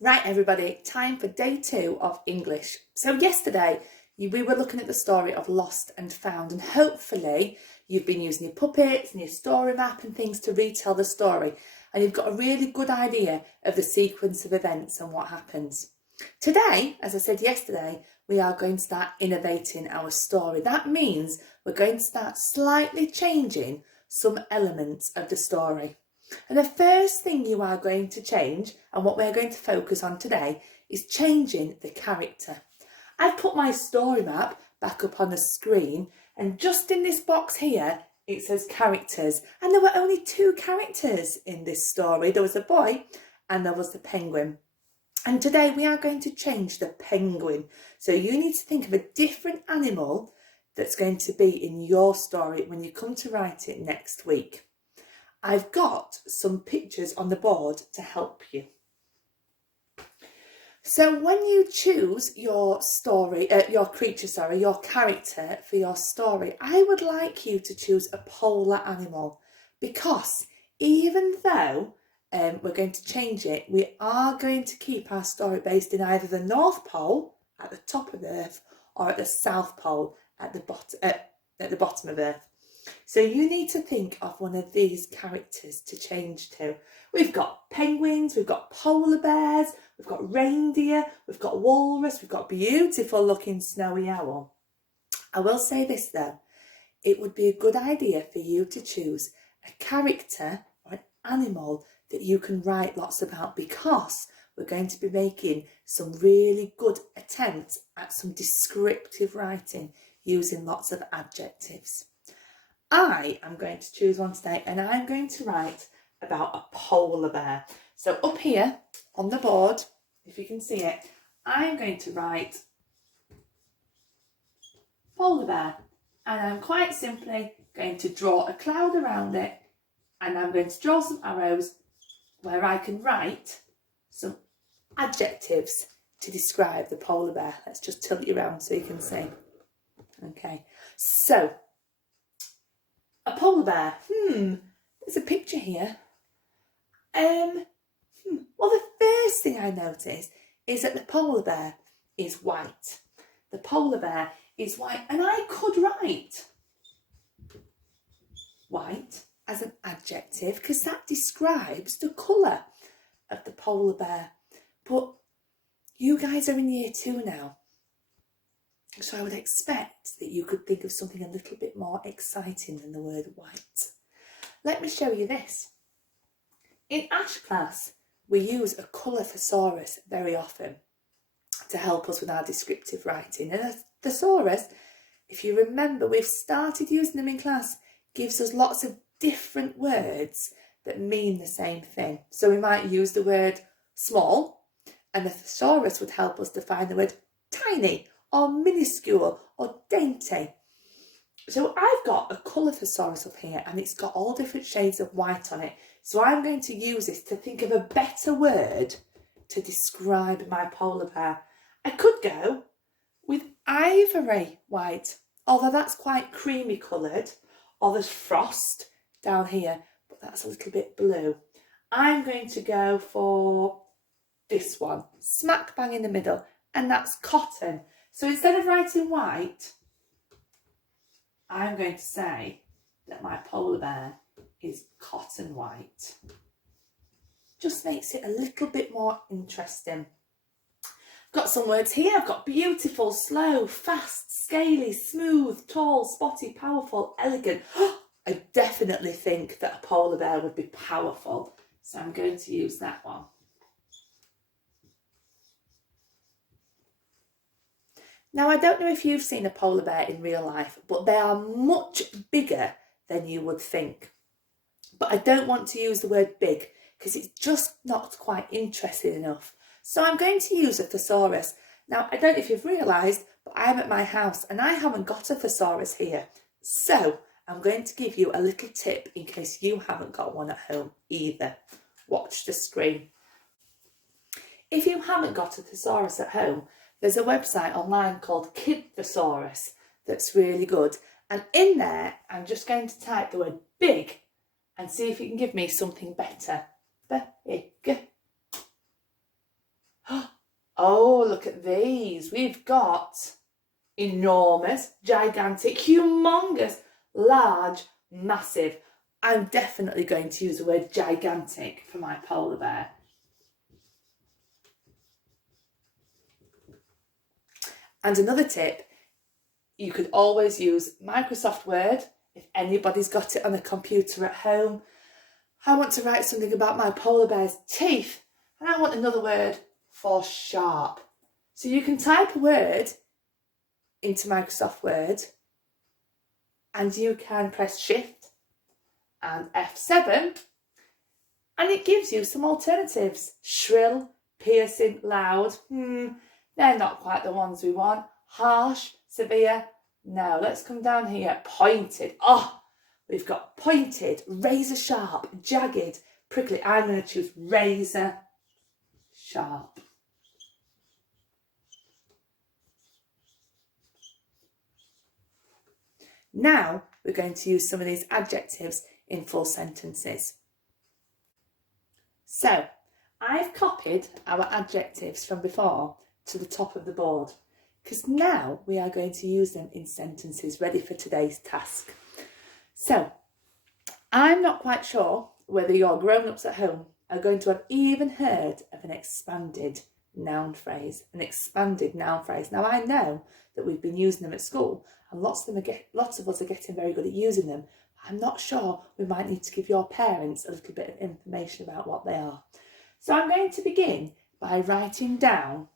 Right, everybody, time for day 2 of English. So yesterday we were looking at the story of Lost and Found, and hopefully you've been using your puppets and your story map and things to retell the story, and you've got a really good idea of the sequence of events and what happens. Today, as I said yesterday, we are going to start innovating our story. That means we're going to start slightly changing some elements of the story. And the first thing you are going to change, and what we're going to focus on today, is changing the character. I've put my story map back up on the screen, and just in this box here it says characters, and there were only 2 characters in this story. There was a boy and there was the penguin. And today we are going to change the penguin. So you need to think of a different animal that's going to be in your story when you come to write it next week. I've got some pictures on the board to help you. So when you choose your character for your story, I would like you to choose a polar animal, because even though we're going to change it, we are going to keep our story based in either the North Pole at the top of Earth or at the South Pole at the bottom of Earth. So you need to think of one of these characters to change to. We've got penguins, we've got polar bears, we've got reindeer, we've got walrus, we've got beautiful looking snowy owl. I will say this though, it would be a good idea for you to choose a character or an animal that you can write lots about, because we're going to be making some really good attempts at some descriptive writing using lots of adjectives. I am going to choose one today, and I'm going to write about a polar bear. So up here on the board, if you can see it, I'm going to write polar bear, and I'm quite simply going to draw a cloud around it, and I'm going to draw some arrows where I can write some adjectives to describe the polar bear. Let's just tilt you around so you can see. Okay, so a polar bear. There's a picture here. Well, the first thing I notice is that the polar bear is white. The polar bear is white, and I could write white as an adjective because that describes the colour of the polar bear. But you guys are in year 2 now, so I would expect that you could think of something a little bit more exciting than the word white. Let me show you this. In Ash class, we use a colour thesaurus very often to help us with our descriptive writing. And a thesaurus, if you remember, we've started using them in class, gives us lots of different words that mean the same thing. So we might use the word small, and the thesaurus would help us define the word tiny or minuscule or dainty. So I've got a colour thesaurus up here, and it's got all different shades of white on it. So I'm going to use this to think of a better word to describe my polar bear. I could go with ivory white, although that's quite creamy coloured, or there's frost down here, but that's a little bit blue. I'm going to go for this one, smack bang in the middle, and that's cotton. So instead of writing white, I'm going to say that my polar bear is cotton white. Just makes it a little bit more interesting. I've got some words here. I've got beautiful, slow, fast, scaly, smooth, tall, spotty, powerful, elegant. I definitely think that a polar bear would be powerful, so I'm going to use that one. Now, I don't know if you've seen a polar bear in real life, but they are much bigger than you would think. But I don't want to use the word big because it's just not quite interesting enough. So I'm going to use a thesaurus. Now, I don't know if you've realised, but I'm at my house and I haven't got a thesaurus here. So I'm going to give you a little tip in case you haven't got one at home either. Watch the screen. If you haven't got a thesaurus at home, there's a website online called Kid Thesaurus that's really good. And in there, I'm just going to type the word big and see if you can give me something better. Big. Oh, look at these. We've got enormous, gigantic, humongous, large, massive. I'm definitely going to use the word gigantic for my polar bear. And another tip, you could always use Microsoft Word if anybody's got it on a computer at home. I want to write something about my polar bear's teeth, and I want another word for sharp. So you can type a word into Microsoft Word, and you can press Shift and F7, and it gives you some alternatives. Shrill, piercing, loud. They're not quite the ones we want. Harsh, severe. Now let's come down here. Pointed. Oh, we've got pointed, razor sharp, jagged, prickly. I'm going to choose razor sharp. Now we're going to use some of these adjectives in full sentences. So I've copied our adjectives from before to the top of the board, because now we are going to use them in sentences ready for today's task. So I'm not quite sure whether your grown-ups at home are going to have even heard of an expanded noun phrase. An expanded noun phrase. Now I know that we've been using them at school, and lots of us are getting very good at using them. I'm not sure, we might need to give your parents a little bit of information about what they are. So I'm going to begin by writing down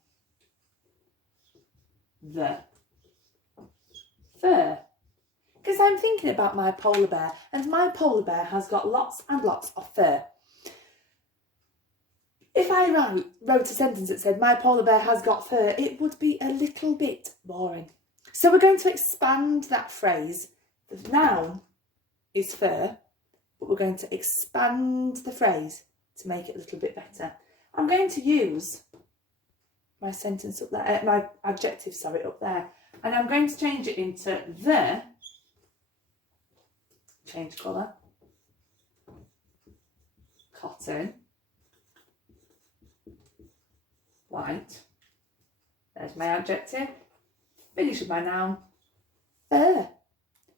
the fur, because I'm thinking about my polar bear, and my polar bear has got lots and lots of fur. If I wrote a sentence that said my polar bear has got fur, it would be a little bit boring. So we're going to expand that phrase. The noun is fur, but we're going to expand the phrase to make it a little bit better. I'm going to use my sentence up there, my adjective, sorry, up there, and I'm going to change it into the, change colour, cotton, white. There's my adjective. Finish with my noun, fur.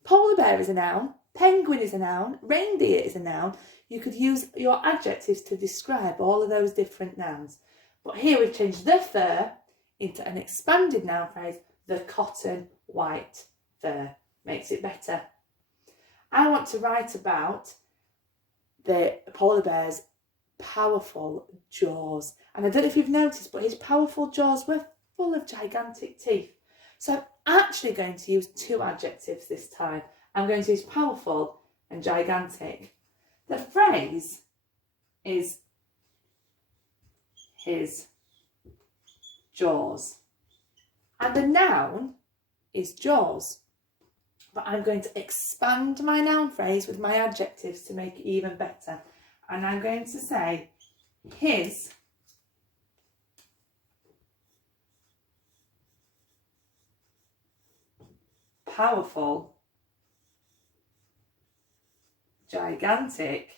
Polar bear is a noun, penguin is a noun, reindeer is a noun. You could use your adjectives to describe all of those different nouns. But here we've changed the fur into an expanded noun phrase, the cotton white fur. Makes it better. I want to write about the polar bear's powerful jaws. And I don't know if you've noticed, but his powerful jaws were full of gigantic teeth. So I'm actually going to use two adjectives this time. I'm going to use powerful and gigantic. The phrase is his jaws. And the noun is jaws. But I'm going to expand my noun phrase with my adjectives to make it even better. And I'm going to say his powerful, gigantic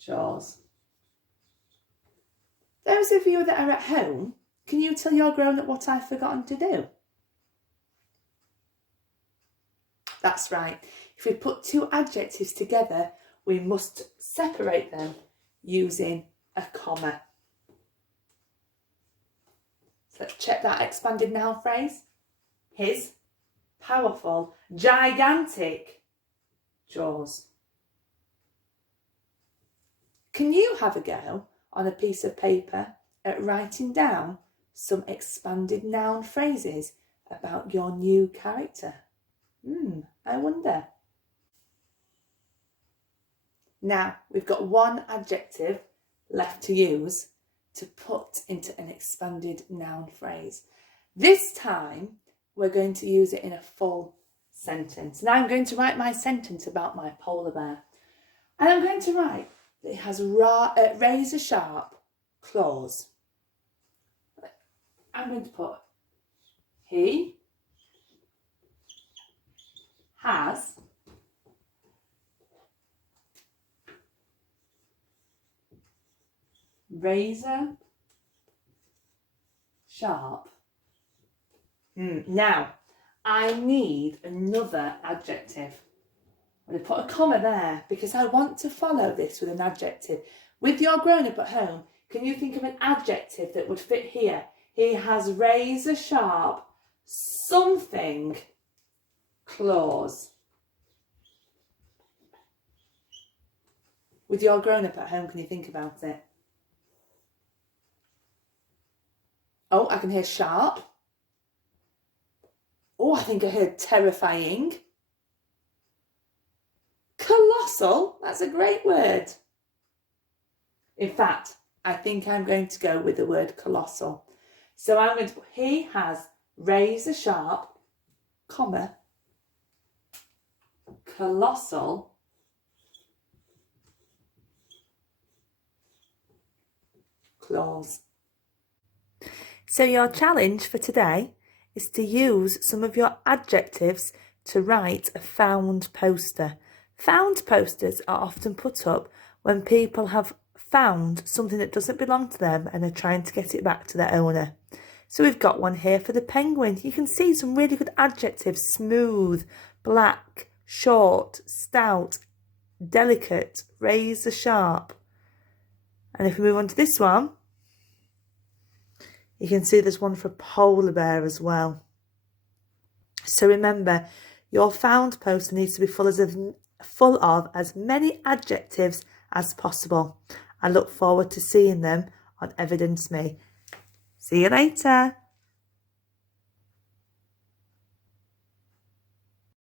jaws. Those of you that are at home, can you tell your grown-up what I've forgotten to do? That's right. If we put two adjectives together, we must separate them using a comma. So let's check that expanded noun phrase. His powerful, gigantic jaws. Can you have a go on a piece of paper at writing down some expanded noun phrases about your new character? I wonder. Now we've got one adjective left to use to put into an expanded noun phrase. This time we're going to use it in a full sentence. Now I'm going to write my sentence about my polar bear. And I'm going to write that it has razor sharp claws. I'm going to put he has razor sharp. Now, I need another adjective. I'm going to put a comma there because I want to follow this with an adjective. With your grown-up at home, can you think of an adjective that would fit here? He has razor sharp something claws. With your grown-up at home, can you think about it? Oh, I can hear sharp. Oh, I think I heard terrifying. Colossal, that's a great word. In fact, I think I'm going to go with the word colossal. So I'm going to put, he has razor sharp, comma, colossal claws. So your challenge for today is to use some of your adjectives to write a found poster. Found posters are often put up when people have found something that doesn't belong to them and are trying to get it back to their owner. So we've got one here for the penguin. You can see some really good adjectives: smooth, black, short, stout, delicate, razor sharp. And if we move on to this one, you can see there's one for polar bear as well. So remember, your found poster needs to be full of as many adjectives as possible. I look forward to seeing them on Evidence Me. See you later.